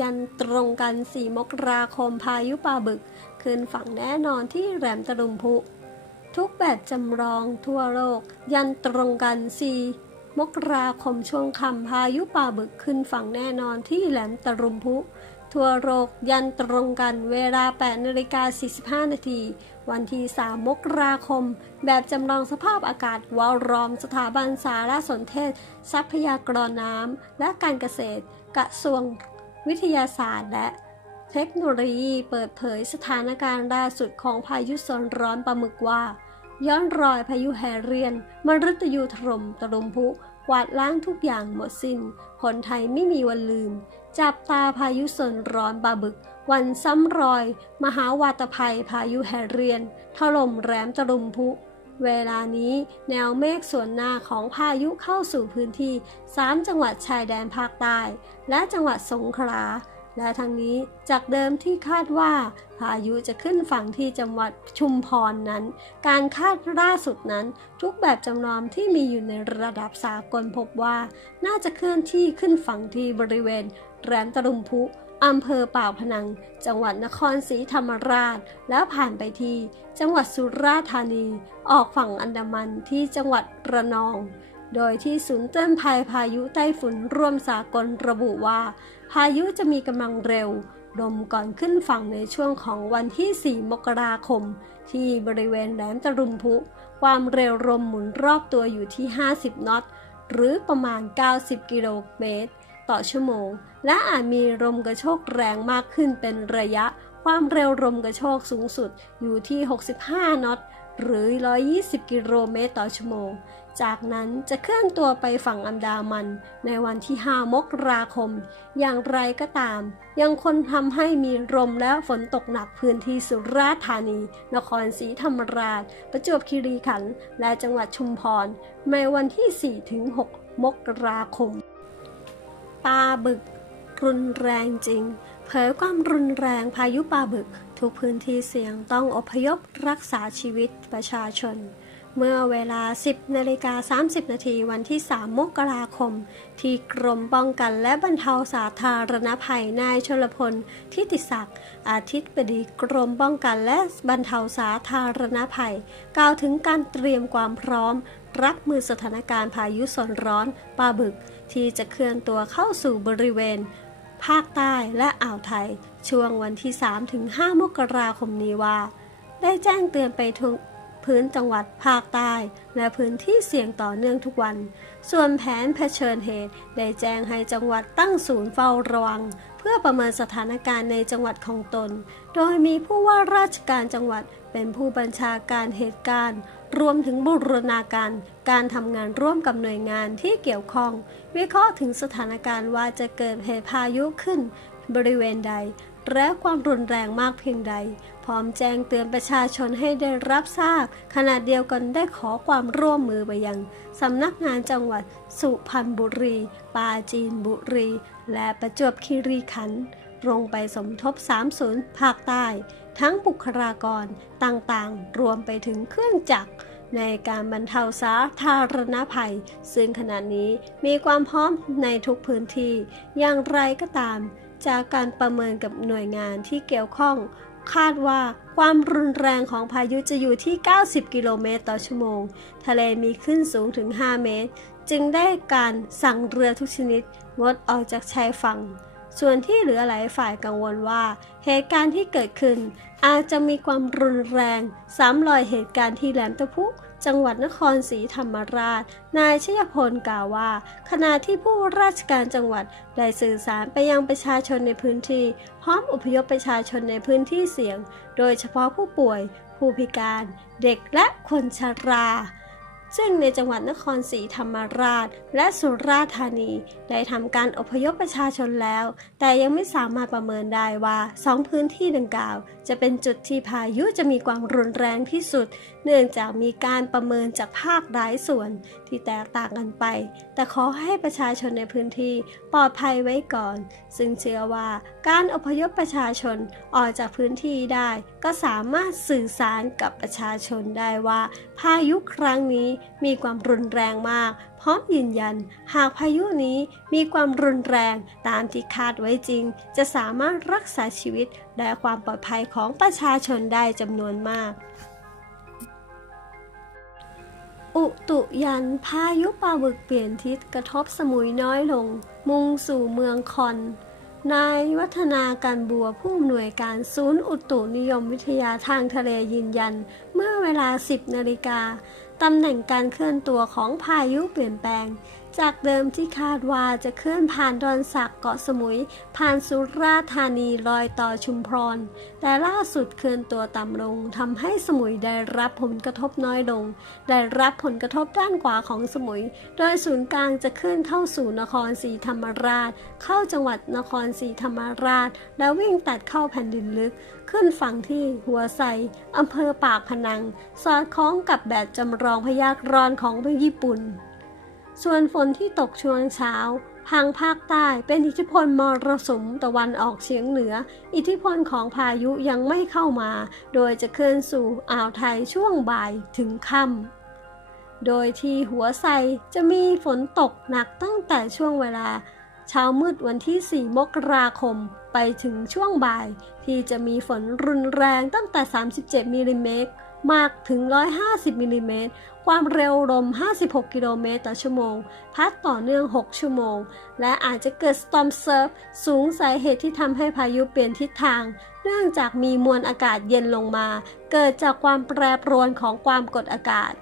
ยันตรงกัน4มกราคมพายุปลาบึกขึ้นฝั่งแน่นอนที่แหลมตะลุมพุทุกแบบจำลองทั่วโลกยันตรงกัน4มกราคมช่วงค่ำพายุปลาบึกขึ้นฝั่งแน่นอนที่แหลมตะลุมพุทั่วโลกยันตรงกันเวลา 8:45 นาทีวันที่3มกราคมแบบจำลองสภาพอากาศวารอมสถาบันสารสนเทศทรัพยากรน้ำและการเกษตรกระทรวงวิทยาศาสตร์และเทคโนโลยีเปิดเผยสถานการณ์ล่าสุดของพายุโซนร้อนปลาหมึกว่าย้อนรอยพายุแฮเรียนมฤตยูถล่มตะลุมพุกวาดล้างทุกอย่างหมดสิ้นคนไทยไม่มีวันลืมจับตาพายุโซนร้อนปลาบึกวันซ้ำรอยมหาวาตภัยพายุแฮเรียนถล่มแหลมตะลุมพุเวลานี้แนวเมฆส่วนหน้าของพายุเข้าสู่พื้นที่3จังหวัดชายแดนภาคใต้และจังหวัดสงขลาและทั้งนี้จากเดิมที่คาดว่าพายุจะขึ้นฝั่งที่จังหวัดชุมพรนั้นการคาดล่าสุดนั้นทุกแบบจำลองที่มีอยู่ในระดับสากลพบว่าน่าจะเคลื่อนที่ขึ้นฝั่งที่บริเวณแหลมตะลุมพุอำเภอปากพนังจังหวัดนครศรีธรรมราชแล้วผ่านไปที่จังหวัดสุราษฎร์ธานีออกฝั่งอันดามันที่จังหวัดระนองโดยที่ศูนย์เตือนภัยพายุไต้ฝุ่นร่วมสากลระบุว่าพายุจะมีกำลังเร็วลมก่อนขึ้นฝั่งในช่วงของวันที่4มกราคมที่บริเวณแหลมตะลุมพุความเร็วลมหมุนรอบตัวอยู่ที่50 น็อตหรือประมาณ90 กิโลเมตรต่อชั่วโมงและอาจมีลมกระโชกแรงมากขึ้นเป็นระยะความเร็วลมกระโชกสูงสุดอยู่ที่65 น็อตหรือ120 กิโลเมตรต่อชั่วโมงจากนั้นจะเคลื่อนตัวไปฝั่งอันดามันในวันที่5มกราคมอย่างไรก็ตามยังคงทำให้มีลมและฝนตกหนักพื้นที่สุราษฎร์ธานีนครศรีธรรมราชประจวบคีรีขันธ์และจังหวัดชุมพรในวันที่4ถึง6มกราคมปลาบึกรุนแรงจริงเผยความรุนแรงพายุปลาบึกทุกพื้นที่เสี่ยงต้องอพยพรักษาชีวิตประชาชนเมื่อเวลา 10:30 นาทีวันที่3มกราคมที่กรมป้องกันและบรรเทาสาธารณภัยนายชลพลทิติศักดิ์อธิบดีกรมป้องกันและบรรเทาสาธารณภัยกล่าวถึงการเตรียมความพร้อมรับมือสถานการณ์พายุโซนร้อนปลาบึกที่จะเคลื่อนตัวเข้าสู่บริเวณภาคใต้และอ่าวไทยช่วงวันที่ 3-5 มกราคมนี้ว่าได้แจ้งเตือนไปทุกพื้นจังหวัดภาคใต้และพื้นที่เสี่ยงต่อเนื่องทุกวันส่วนแผนเผชิญเหตุได้แจ้งให้จังหวัดตั้งศูนย์เฝ้าระวังเพื่อประเมินสถานการณ์ในจังหวัดของตนโดยมีผู้ว่าราชการจังหวัดเป็นผู้บัญชาการเหตุการณ์รวมถึงบูรณาการการทำงานร่วมกับหน่วยงานที่เกี่ยวข้องวิเคราะห์ถึงสถานการณ์ว่าจะเกิดเหตุพายุขึ้นบริเวณใดและความรุนแรงมากเพียงใดพร้อมแจ้งเตือนประชาชนให้ได้รับทราบขณะเดียวกันได้ขอความร่วมมือไปยังสำนักงานจังหวัดสุพรรณบุรีปราจีนบุรีและประจวบคีรีขันธ์ลงไปสมทบ3ศูนย์ภาคใต้ทั้งบุคลากรต่างๆรวมไปถึงเครื่องจักรในการบรรเทาสาธารณภัยซึ่งขณะนี้มีความพร้อมในทุกพื้นที่อย่างไรก็ตามจากการประเมินกับหน่วยงานที่เกี่ยวข้องคาดว่าความรุนแรงของพายุจะอยู่ที่90 กิโลเมตรต่อชั่วโมงทะเลมีคลื่นสูงถึง5 เมตรจึงได้การสั่งเรือทุกชนิดงดออกจากชายฝั่งส่วนที่เหลือหลายฝ่ายกังวลว่าเหตุการณ์ที่เกิดขึ้นอาจจะมีความรุนแรงซ้ำรอยเหตุการณ์ที่แหลมตะพุจังหวัดนครศรีธรรมราชนายชยพลกล่าวว่าขณะที่ผู้ราชการจังหวัดได้สื่อสารไปยังประชาชนในพื้นที่พร้อมอพยพประชาชนในพื้นที่เสี่ยงโดยเฉพาะผู้ป่วยผู้พิการเด็กและคนชราซึ่งในจังหวัดนครศรีธรรมราชและสุราษฎร์ธานีได้ทำการอพยพประชาชนแล้วแต่ยังไม่สามารถประเมินได้ว่า2พื้นที่ดังกล่าวจะเป็นจุดที่พายุจะมีความรุนแรงที่สุดเนื่องจากมีการประเมินจากภาคหลายส่วนที่แตกต่างกันไปแต่ขอให้ประชาชนในพื้นที่ปลอดภัยไว้ก่อนซึ่งเชื่อว่าการอพยพประชาชนออกจากพื้นที่ได้ก็สามารถสื่อสารกับประชาชนได้ว่าพายุครั้งนี้ มีความรุนแรงมากพร้อมยืนยันหากพายุนี้มีความรุนแรงตามที่คาดไว้จริงจะสามารถรักษาชีวิตและความปลอดภัยของประชาชนได้จำนวนมากอุตุยันพายุปลาบึกเปลี่ยนทิศกระทบสมุยน้อยลงมุ่งสู่เมืองคอนนายวัฒนาการบัวผู้อำนวยการศูนย์อุตุนิยมวิทยาทางทะเลยืนยันเมื่อเวลา 10 นาฬิกาตำแหน่งการเคลื่อนตัวของพายุเปลี่ยนแปลงจากเดิมที่คาดว่าจะเคลื่อนผ่านดอนสักเกาะสมุยผ่านสุราษฎร์ธานีรอยต่อชุมพรแต่ล่าสุดเคลื่อนตัวต่ำลงทำให้สมุยได้รับผลกระทบน้อยลงได้รับผลกระทบด้านขวาของสมุยโดยศูนย์กลางจะเคลื่อนเข้าสู่นครศรีธรรมราชเข้าจังหวัดนครศรีธรรมราชแล้ววิ่งตัดเข้าแผ่นดินลึกขึ้นฝั่งที่หัวไซอำเภอปากพนังสอดคล้องกับแบบจำลองพยากรณ์ของญี่ปุ่นส่วนฝนที่ตกช่วงเช้าทางภาคใต้เป็นอิทธิพลมรสุมตะวันออกเฉียงเหนืออิทธิพลของพายุยังไม่เข้ามาโดยจะเคลื่อนสู่อ่าวไทยช่วงบ่ายถึงค่ำโดยที่หัวไซจะมีฝนตกหนักตั้งแต่ช่วงเวลาเช้ามืดวันที่ 4 มกราคมไปถึงช่วงบ่ายที่จะมีฝนรุนแรงตั้งแต่ 37 มิลลิเมตรมากถึง 150 มิลลิเมตรความเร็วลม 56 กิโลเมตรต่อชั่วโมงพัดต่อเนื่อง 6 ชั่วโมงและอาจจะเกิด Storm Surge สูงสาเหตุที่ทำให้พายุเปลี่ยนทิศทางเนื่องจากมีมวลอากาศเย็นลงมาเกิดจากความแปรปรวนของความกดอากาศ